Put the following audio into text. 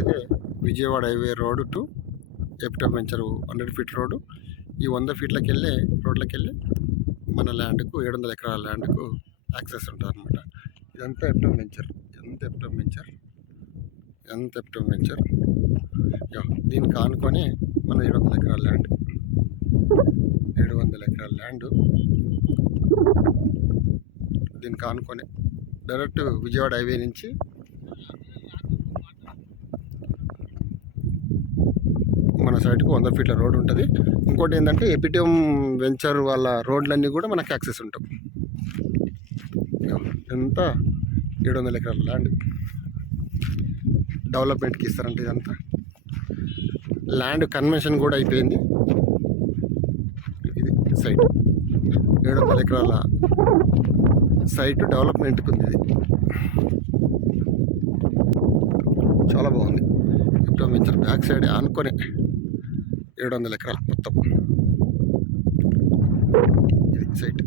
అయితే Vijayawada highway road to ఎపిటో venture 100 feet road. ఈ 100 ఫీట్లకి వెళ్ళే రోడ్లకి వెళ్ళి మన ల్యాండ్కు 700 ఎకరాల ల్యాండ్కు యాక్సెస్ ఉంటుంది అనమాట. ఇదంతా ఎపిటో వెంచర్. ఎంత ఎపిటో వెంచర్ దీనికి ఆనుకొని మన 700 ఎకరాల ల్యాండ్. 700 ఎకరాల ల్యాండ్ దీనికి ఆనుకొని డైరెక్ట్ విజయవాడ హైవే నుంచి మన సైడ్కు 100 ఫీట్ల రోడ్ ఉంటుంది. ఇంకోటి ఏంటంటే ఎపిటో వెంచర్ వాళ్ళ రోడ్లన్నీ కూడా మనకు యాక్సెస్ ఉంటాం. ఎంత 700 ఎకరాల ల్యాండ్ డెవలప్మెంట్కి ఇస్తారంటే ఇదంతా ల్యాండ్ కన్వెన్షన్ కూడా అయిపోయింది. ఇది సైట్ 700 ఎకరాల సైట్ డెవలప్మెంట్కి ఉంది. ఇది చాలా బాగుంది. ఎపిటో వెంచర్ బ్యాక్ సైడ్ ఆనుకొని 700 ఎకరాలు మొత్తం ఇది సైట్.